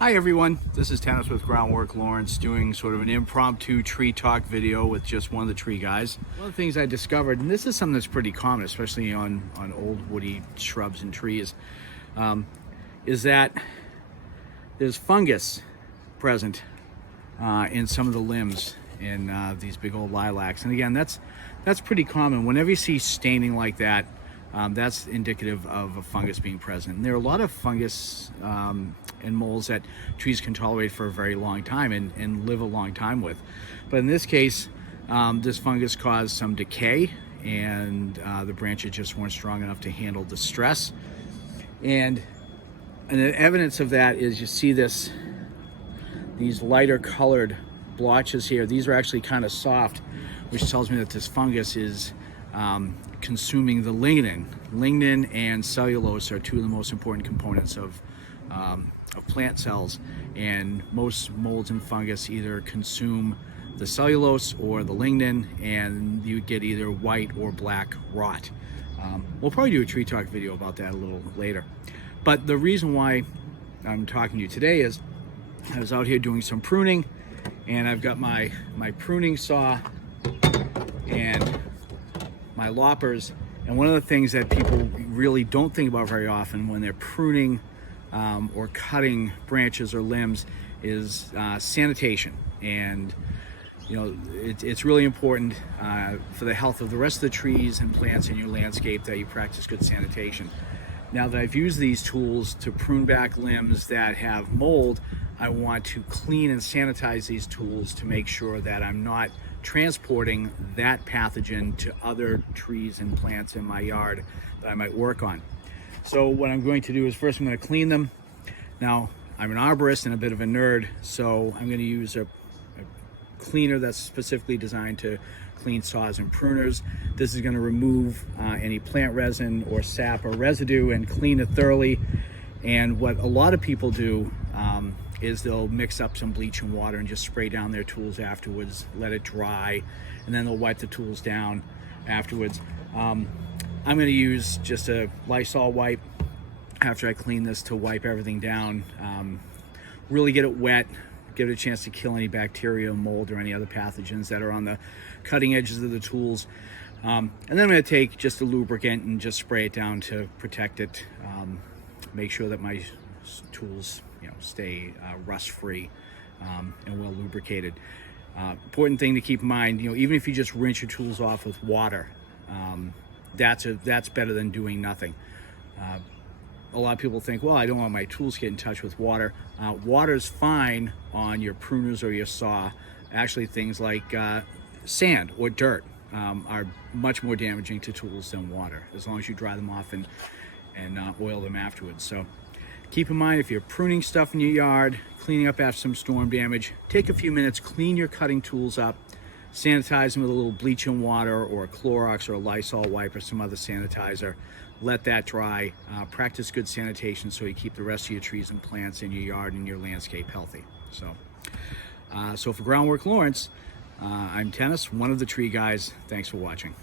Hi everyone, this is Tennis with Groundwork Lawrence doing sort of an impromptu tree talk video with just one of the tree guys. One of the things I discovered, and this is something that's pretty common, especially on old woody shrubs and trees, is that there's fungus present in some of the limbs in these big old lilacs. And again, that's pretty common. Whenever you see staining like that, that's indicative of a fungus being present. And there are a lot of fungus and molds that trees can tolerate for a very long time and live a long time with. But in this case, this fungus caused some decay, and the branches just weren't strong enough to handle the stress. And the evidence of that is you see these lighter colored blotches here. These are actually kind of soft, which tells me that this fungus is consuming the lignin. Lignin and cellulose are two of the most important components of plant cells, and most molds and fungus either consume the cellulose or the lignin, and you get either white or black rot. We'll probably do a tree talk video about that a little later. But the reason why I'm talking to you today is I was out here doing some pruning, and I've got my pruning saw and my loppers. And one of the things that people really don't think about very often when they're pruning or cutting branches or limbs is sanitation. And you know, it's really important for the health of the rest of the trees and plants in your landscape that you practice good sanitation. Now that I've used these tools to prune back limbs that have mold, I want to clean and sanitize these tools to make sure that I'm not transporting that pathogen to other trees and plants in my yard that I might work on. So what I'm going to do is first I'm going to clean them. Now, I'm an arborist and a bit of a nerd, so I'm going to use a cleaner that's specifically designed to clean saws and pruners. This is going to remove any plant resin or sap or residue and clean it thoroughly. And what a lot of people do is they'll mix up some bleach and water and just spray down their tools afterwards, let it dry, and then they'll wipe the tools down afterwards. I'm going to use just a Lysol wipe after I clean this to wipe everything down. Really get it wet, give it a chance to kill any bacteria, mold, or any other pathogens that are on the cutting edges of the tools. And then I'm going to take just a lubricant and just spray it down to protect it. Make sure that my tools stay rust-free and well lubricated. Important thing to keep in mind, even if you just rinse your tools off with water, that's better than doing nothing. A lot of people think, well, I don't want my tools to get in touch with water. Water's fine on your pruners or your saw. Actually, things like sand or dirt are much more damaging to tools than water, as long as you dry them off and oil them afterwards. So keep in mind, if you're pruning stuff in your yard, cleaning up after some storm damage, take a few minutes, clean your cutting tools up, sanitize them with a little bleach and water or a Clorox or a Lysol wipe or some other sanitizer. Let that dry. Practice good sanitation so you keep the rest of your trees and plants in your yard and your landscape healthy. So for Groundwork Lawrence, I'm Tennis, one of the tree guys. Thanks for watching.